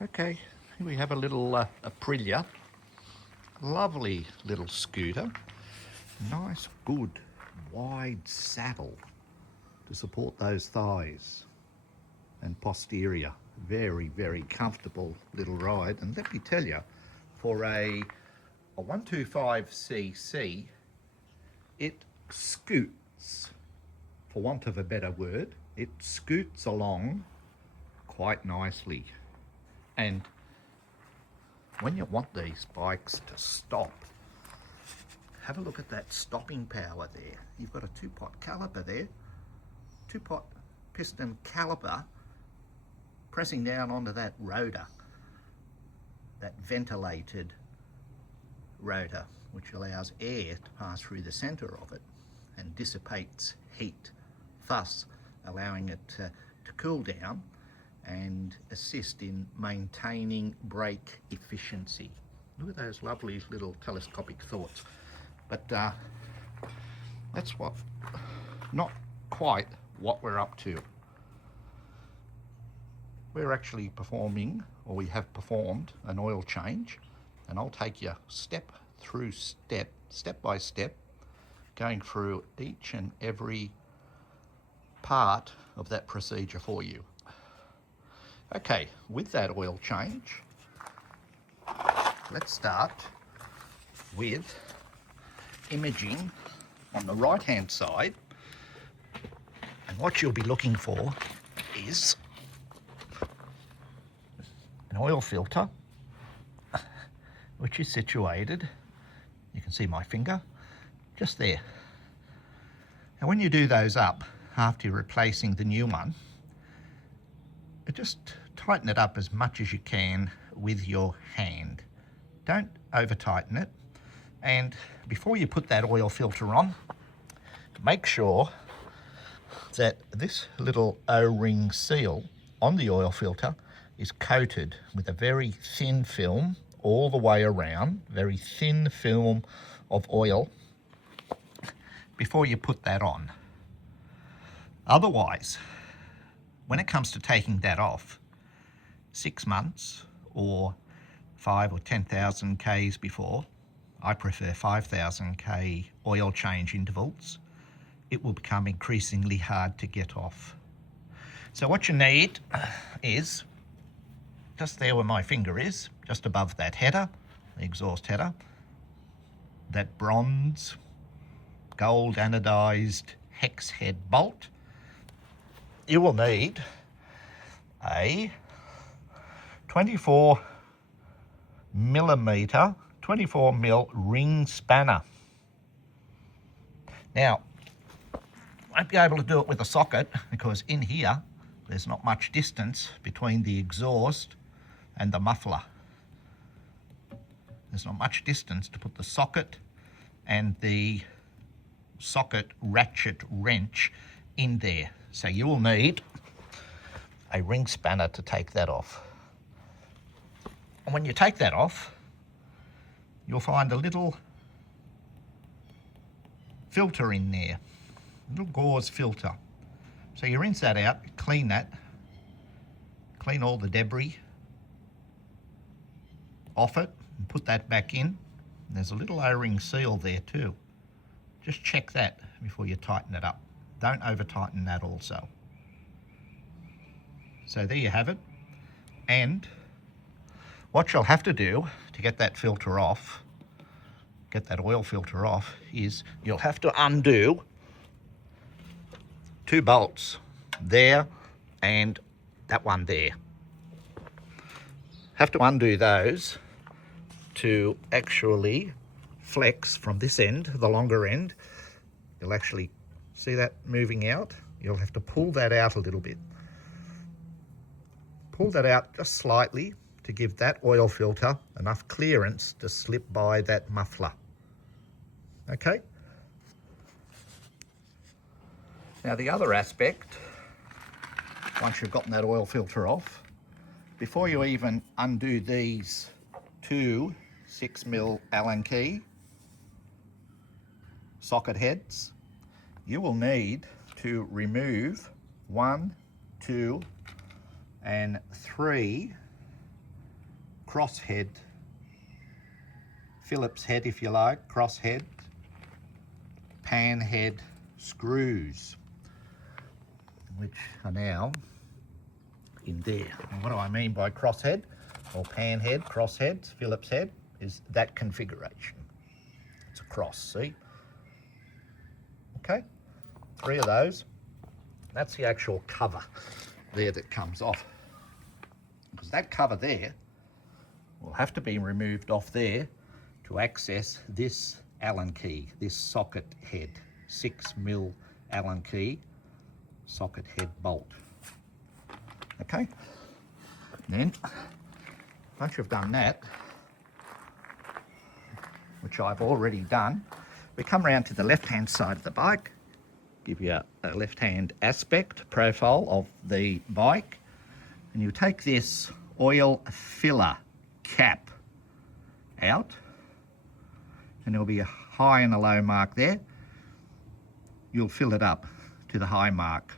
Okay, here we have a little Aprilia, lovely little scooter, nice good wide saddle to support those thighs and posterior. Very comfortable little ride, and let me tell you, for a 125cc, it scoots, for want of a better word, it scoots along quite nicely. And when you want these bikes to stop, have a look at that stopping power there. You've got a two-pot caliper there, two-pot piston caliper pressing down onto that rotor, that ventilated rotor, which allows air to pass through the centre of it and dissipates heat, thus allowing it to cool down and assist in maintaining brake efficiency. Look at those lovely little telescopic thoughts. But that's not quite what we're up to. We're actually performing, or we have performed, an oil change, and I'll take you step by step, going through each and every part of that procedure for you. Okay, with that oil change, let's start with imaging on the right hand side, and what you'll be looking for is an oil filter, which is situated, you can see my finger, just there. Now when you do those up, after you're replacing the new one, just tighten it up as much as you can with your hand. Don't over tighten it. And before you put that oil filter on, make sure that this little O-ring seal on the oil filter is coated with a very thin film all the way around, very thin film of oil before you put that on. Otherwise, when it comes to taking that off, 6 months or 5 or 10,000 Ks before, I prefer 5,000 K oil change intervals, it will become increasingly hard to get off. So what you need is, just there where my finger is, just above that header, the exhaust header, that bronze, gold anodized hex head bolt. You will need a 24 mil ring spanner. Now, won't be able to do it with a socket because in here there's not much distance between the exhaust and the muffler. There's not much distance to put the socket and the socket ratchet wrench in there. So you will need a ring spanner to take that off. And when you take that off, you'll find a little filter in there, a little gauze filter. So you rinse that out, clean that, clean all the debris off it, and put that back in. There's a little O-ring seal there too. Just check that before you tighten it up. Don't over tighten that also. So there you have it. And what you'll have to do to get that filter off, get that oil filter off, is you'll have to undo 2 bolts there and that one there. Have to undo those to actually flex from this end, the longer end. You'll actually see that moving out. You'll have to pull that out a little bit. Pull that out just slightly to give that oil filter enough clearance to slip by that muffler. Okay? Now the other aspect, once you've gotten that oil filter off, before you even undo these 2 6mm Allen key socket heads, you will need to remove 1, 2, and 3 cross head, Phillips head if you like, cross head, pan head screws, which are now in there. And what do I mean by cross head or pan head, cross head, Phillips head, is that configuration. It's a cross, see? Okay, 3 of those. That's the actual cover there that comes off. Because that cover there will have to be removed off there to access this Allen key, this socket head, 6mm Allen key, socket head bolt. Okay, then once you've done that, which I've already done, we come around to the left-hand side of the bike, give you a left-hand aspect profile of the bike, and you take this oil filler cap out, and there'll be a high and a low mark there. You'll fill it up to the high mark.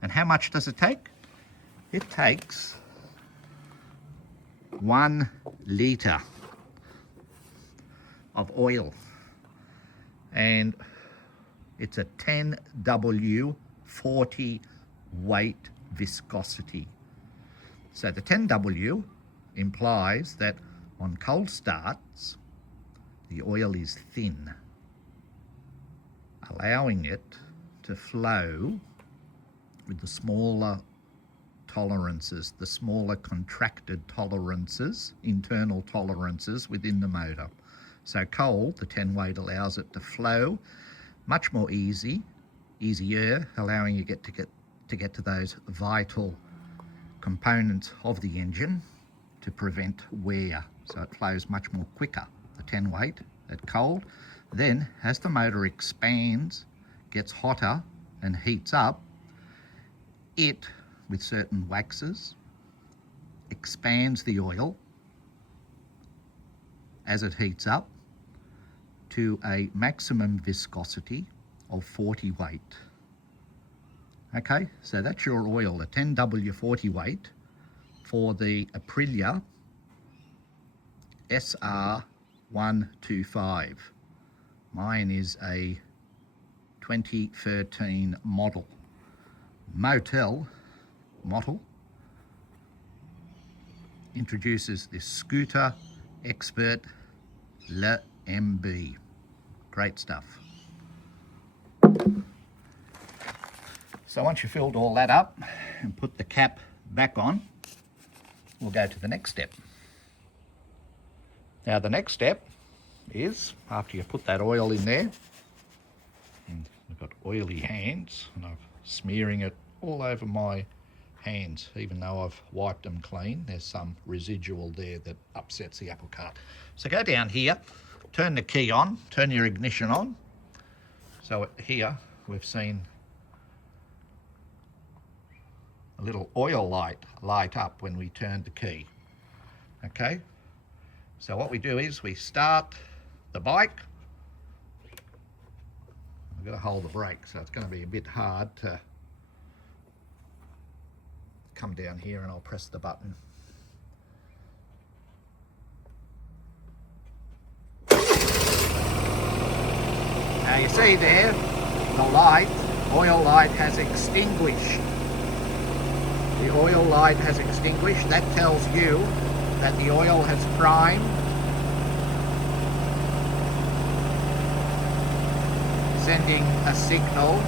And how much does it take? It takes 1 litre of oil, and it's a 10W 40 weight viscosity. So the 10W implies that on cold starts the oil is thin, allowing it to flow with the smaller tolerances, the smaller contracted tolerances, internal tolerances within the motor. So cold, the 10 weight allows it to flow much more easier, allowing you to get to those vital components of the engine to prevent wear. So it flows much more quicker, the 10 weight at cold. Then as the motor expands, gets hotter and heats up, it, with certain waxes, expands the oil as it heats up to a maximum viscosity of 40 weight. Okay, so that's your oil, a 10W 40 weight for the Aprilia SR 125. Mine is a 2013 model. Motel model introduces this Scooter Expert Le MB. Great stuff. So once you've filled all that up and put the cap back on, we'll go to the next step. Now the next step is, after you put that oil in there, and I've got oily hands and I'm smearing it all over my hands, even though I've wiped them clean, there's some residual there that upsets the apple cart. So go down here, turn the key on, turn your ignition on. So here we've seen a little oil light up when we turned the key. Okay, so what we do is we start the bike. I've got to hold the brake, so it's going to be a bit hard to come down here, and I'll press the button. Now you see there, the oil light has extinguished. The oil light has extinguished. That tells you that the oil has primed. Sending a signal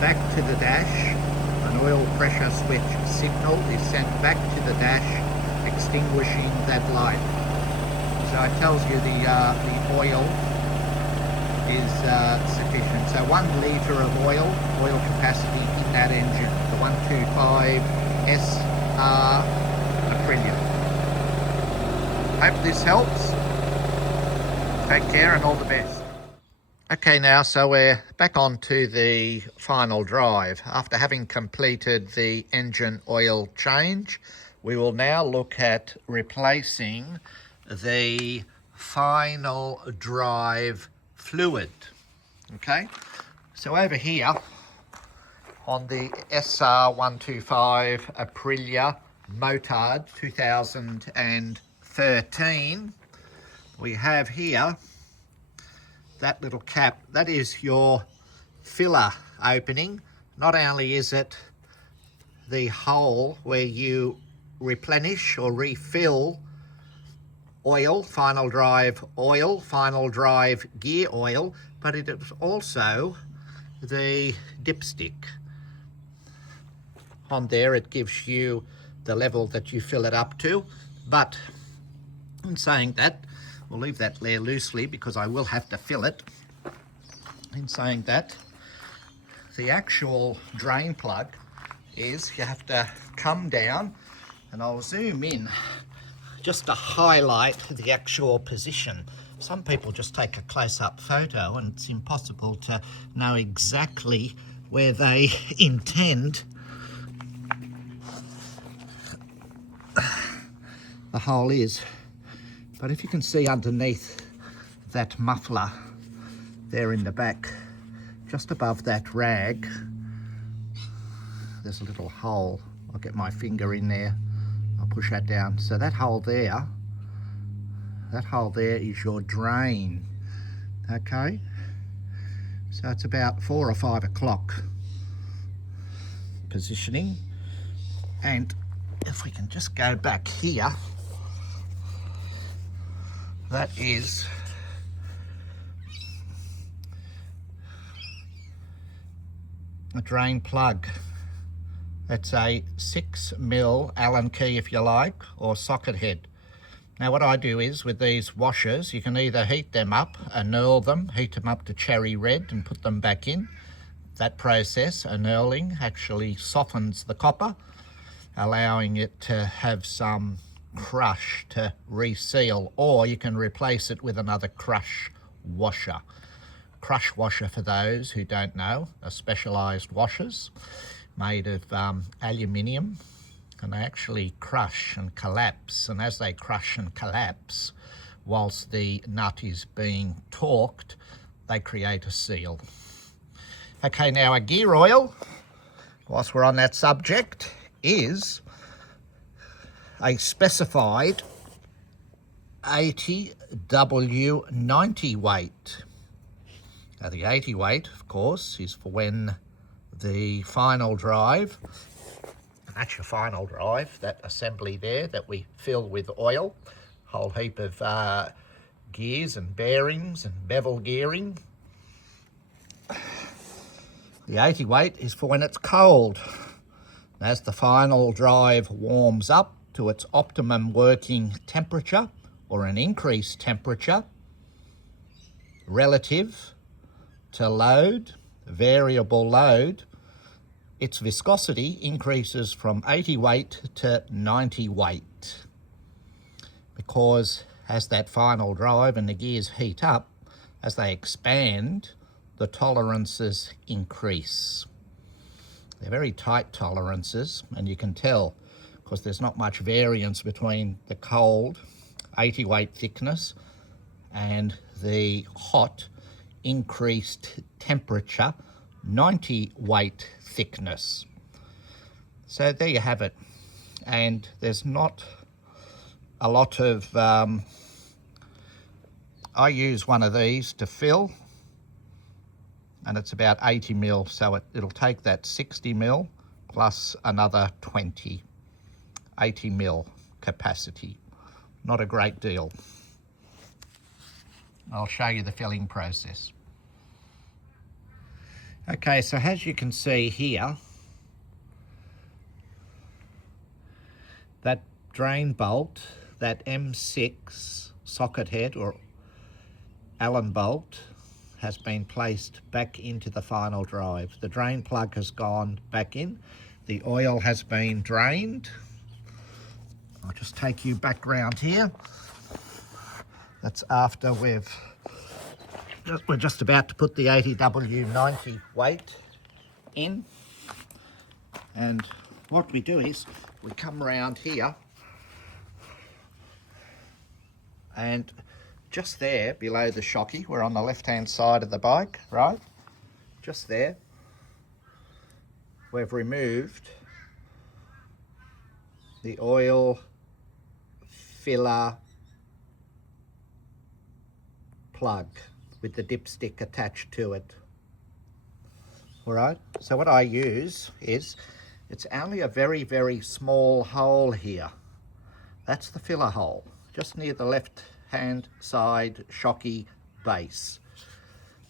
back to the dash. An oil pressure switch signal is sent back to the dash, extinguishing that light. So it tells you the oil is sufficient. So 1 litre of oil capacity in that engine, the 125 SR Aprilia. Hope this helps. Take care and all the best. Okay, now so we're back on to the final drive. After having completed the engine oil change, we will now look at replacing the final drive fluid. Okay, so over here on the SR 125 Aprilia Motard 2013. We have here that little cap. That is your filler opening. Not only is it the hole where you replenish or refill oil, final drive gear oil, but it is also the dipstick. On there it gives you the level that you fill it up to, but in saying that, we'll leave that there loosely because I will have to fill it. In saying that, the actual drain plug is you have to come down, and I'll zoom in just to highlight the actual position. Some people just take a close-up photo and it's impossible to know exactly where they intend the hole is. But if you can see underneath that muffler there in the back, just above that rag, there's a little hole. I'll get my finger in there, I'll push that down. So that hole there is your drain, okay? So it's about 4 or 5 o'clock positioning. And if we can just go back here, that is a drain plug. It's a 6mm Allen key if you like, or socket head. Now what I do is with these washers, you can either heat them up, anneal them, heat them up to cherry red and put them back in. That process, annealing, actually softens the copper, allowing it to have some crush to reseal, or you can replace it with another crush washer. Crush washer, for those who don't know, are specialised washers made of aluminium, and they actually crush and collapse, and as they crush and collapse whilst the nut is being torqued, they create a seal. Okay, now a gear oil, whilst we're on that subject, is a specified 80W90 weight. Now the 80 weight, of course, is for when the final drive, and that's your final drive, that assembly there that we fill with oil, whole heap of gears and bearings and bevel gearing. The 80 weight is for when it's cold. As the final drive warms up to its optimum working temperature, or an increased temperature relative to load, variable load, its viscosity increases from 80 weight to 90 weight. Because as that final drive and the gears heat up, as they expand, the tolerances increase. They're very tight tolerances, and you can tell because there's not much variance between the cold 80 weight thickness and the hot increased temperature 90 weight thickness. So there you have it. And there's not a lot of I use one of these to fill, and it's about 80mm, so it'll take that 60mm plus another 80mm capacity. Not a great deal. I'll show you the filling process. Okay, so as you can see here, that drain bolt, that M6 socket head or Allen bolt, has been placed back into the final drive. The drain plug has gone back in. The oil has been drained. I'll just take you back round here. That's after we're just about to put the 80W90 weight in. And what we do is we come around here, and just there below the shocky, we're on the left hand side of the bike, right? Just there, we've removed the oil filler plug with the dipstick attached to it. All right, so what I use is, it's only a very, very small hole here. That's the filler hole, just near the left-hand side shocky base.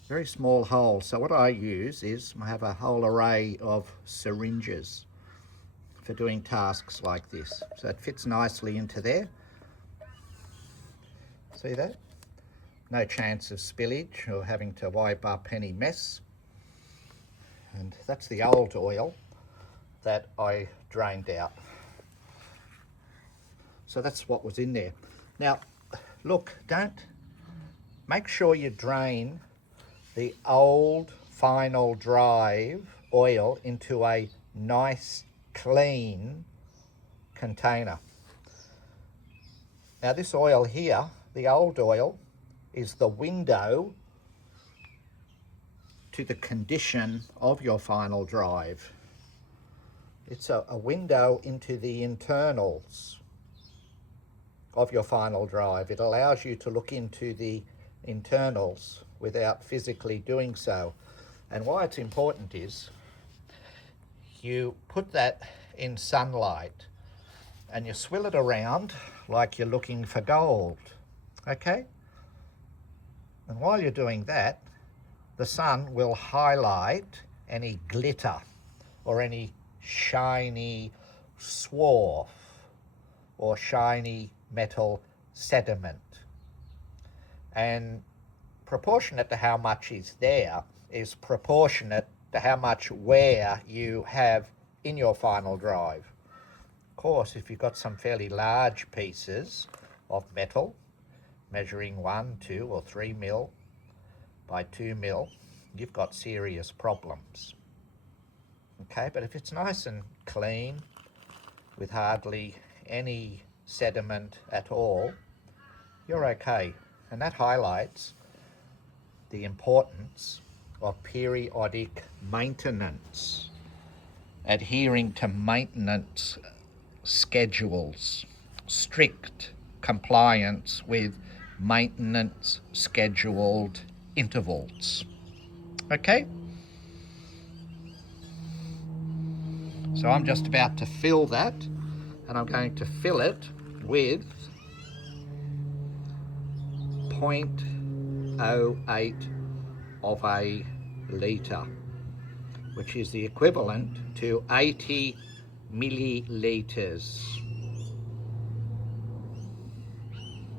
Very small hole. So what I use is, I have a whole array of syringes for doing tasks like this. So it fits nicely into there. See that? No chance of spillage or having to wipe up any mess. And that's the old oil that I drained out. So that's what was in there. Now, look, make sure you drain the old final drive oil into a nice clean container. Now this oil here, the old oil, is the window to the condition of your final drive. It's a window into the internals of your final drive. It allows you to look into the internals without physically doing so. And why it's important is, you put that in sunlight and you swill it around like you're looking for gold, okay? And while you're doing that, the sun will highlight any glitter or any shiny swarf or shiny metal sediment. And proportionate to how much is there is proportionate to how much wear you have in your final drive. Of course, if you've got some fairly large pieces of metal measuring 1, 2 or 3 mil by 2 mil, you've got serious problems. Okay, but if it's nice and clean with hardly any sediment at all, you're okay. And that highlights the importance of periodic maintenance, adhering to maintenance schedules, strict compliance with maintenance scheduled intervals. Okay? So I'm just about to fill that, and I'm going to fill it with 0.08 of a litre, which is the equivalent to 80 millilitres.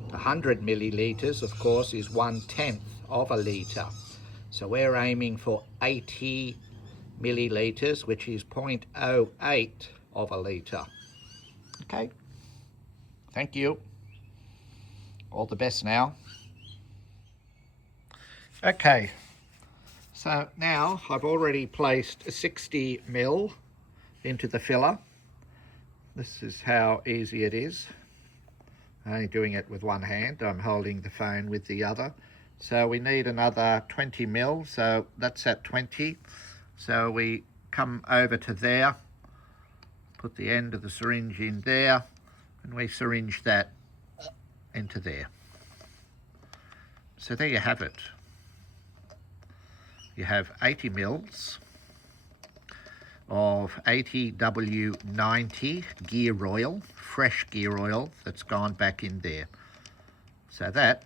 100 millilitres, of course, is 1/10 of a litre. So we're aiming for 80 millilitres, which is 0.08 of a litre. Okay, thank you. All the best now. Okay, so now I've already placed 60 ml into the filler. This is how easy it is. I'm only doing it with one hand. I'm holding the phone with the other. So we need another 20 ml, so that's at 20. So we come over to there, put the end of the syringe in there, and we syringe that into there. So there you have it. You have 80 mils of 80W90 gear oil, fresh gear oil that's gone back in there. So that,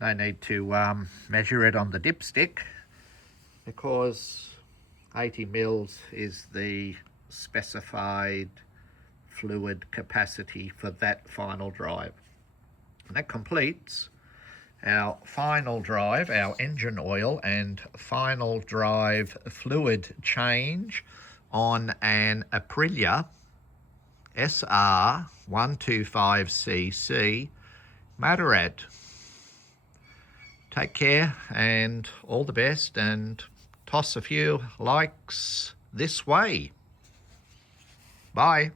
no need to measure it on the dipstick, because 80 mils is the specified fluid capacity for that final drive. And that completes our final drive, our engine oil and final drive fluid change on an Aprilia SR 125cc Motard. Take care and all the best, and toss a few likes this way. Bye.